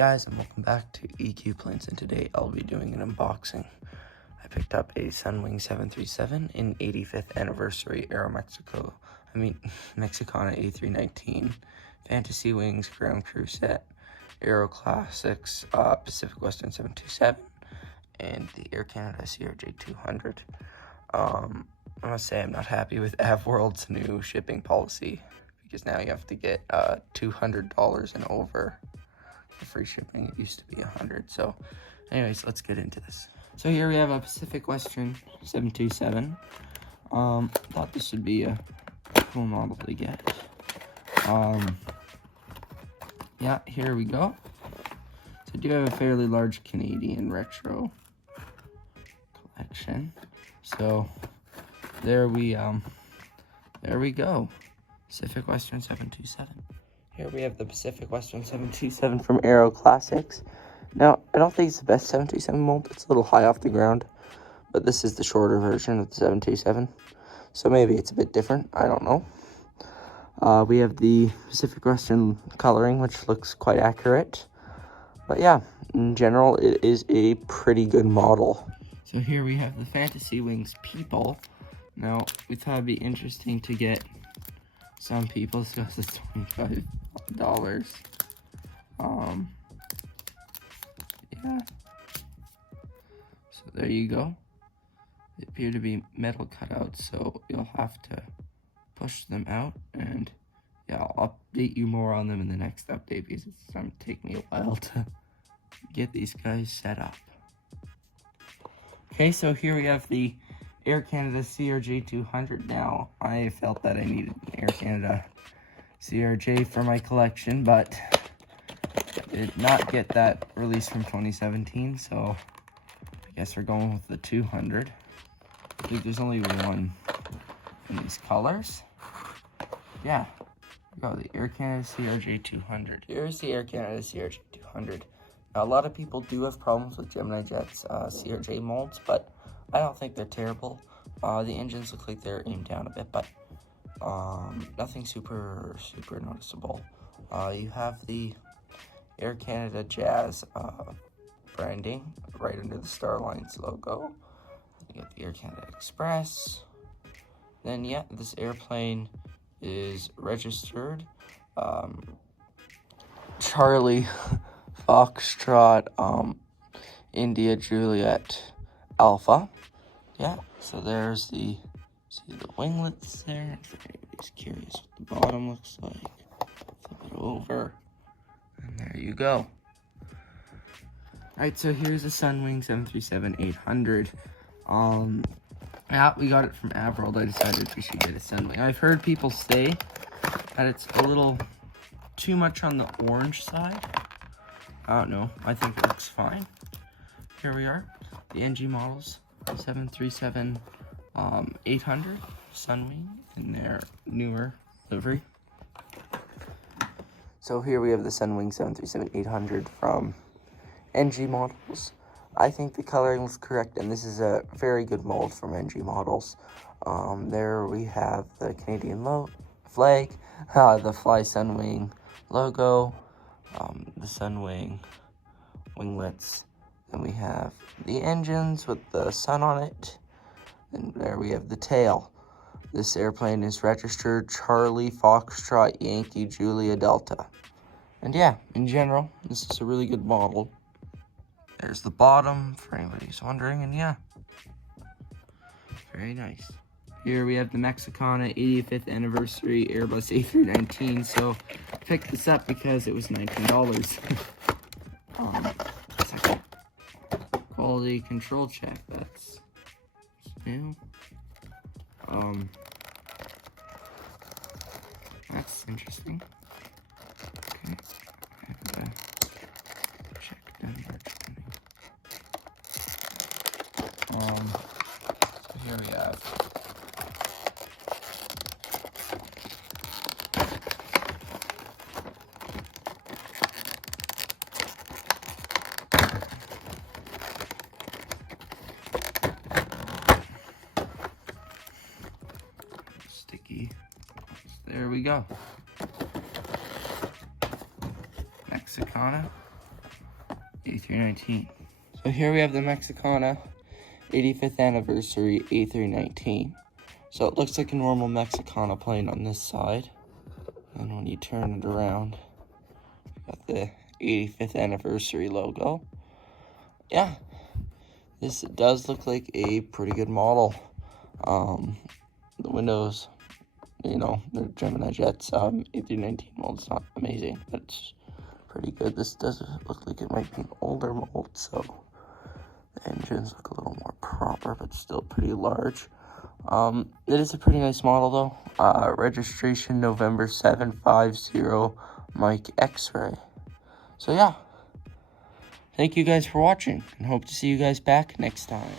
guys, and welcome back to EQ Planes, and today I'll be doing an unboxing. I picked up a Sunwing 737 in 85th anniversary Mexicana A319 Fantasy Wings Ground Crew set, Aero Classics Pacific Western 727, and the Air Canada CRJ 200. I must say I'm not happy with AvWorld's new shipping policy, because now you have to get $200 and over for free shipping. It used to be $100. So anyways, let's get into this. So here we have a Pacific Western 727. Thought this would be a cool model to get. Yeah, here we go. So I do have a fairly large Canadian retro collection. So there we go. Pacific Western 727. Here we have the Pacific Western 727 from Aero Classics. Now, I don't think it's the best 727 mold. It's a little high off the ground, but this is the shorter version of the 727. So maybe it's a bit different. I don't know. We have the Pacific Western coloring, which looks quite accurate. But yeah, in general, it is a pretty good model. So here we have the Fantasy Wings people. Now, we thought it'd be interesting to get some people, so it's $25. Yeah. So there you go. They appear to be metal cutouts, so you'll have to push them out, and yeah, I'll update you more on them in the next update, because it's going to take me a while to get these guys set up. Okay, so here we have the Air Canada CRJ 200. Now, I felt that I needed an Air Canada CRJ for my collection, but I did not get that release from 2017, so I guess we're going with the 200. I think there's only one in these colors. Yeah, we got the Air Canada CRJ 200. Here's the Air Canada CRJ 200. Now, a lot of people do have problems with Gemini Jet's CRJ molds, but I don't think they're terrible. The engines look like they're aimed down a bit, but nothing super noticeable. You have the Air Canada Jazz branding right under the Starlines logo. You got the Air Canada Express. Then yeah, this airplane is registered Charlie Foxtrot India Juliet Alpha. Yeah, so there's see the winglets there. If anybody's curious what the bottom looks like, flip it over, and there you go. Alright, so here's the Sunwing 737-800. Yeah, we got it from AvWorld. I decided we should get a Sunwing. I've heard people say that it's a little too much on the orange side. I don't know. I think it looks fine. Here we are. The NG models. 737-800 Sunwing in their newer livery. So here we have the Sunwing 737-800 from NG models. I think the coloring looks correct, and this is a very good mold from NG models. There we have the Canadian flag, the Fly Sunwing logo, the Sunwing winglets. Then we have the engines with the sun on it. And there we have the tail. This airplane is registered Charlie Foxtrot Yankee Julia Delta. And yeah, in general, this is a really good model. There's the bottom, for anybody who's wondering, and yeah, very nice. Here we have the Mexicana 85th anniversary Airbus A319. So I picked this up because it was $19. Second. Quality control check, that's new. That's interesting. Okay, I have to check Denver. So here we have sticky. There we go. Mexicana A319. So here we have the Mexicana 85th anniversary A319. So it looks like a normal Mexicana plane on this side. And when you turn it around, you got the 85th anniversary logo. Yeah, this does look like a pretty good model. The windows, you know, they're Gemini jets. A319 mold's not amazing, but it's pretty good. This does look like it might be an older mold, so the engines look a little more proper, but still pretty large. It is a pretty nice model, though. Registration November 750 Mike X-Ray. So, yeah. Thank you guys for watching, and hope to see you guys back next time.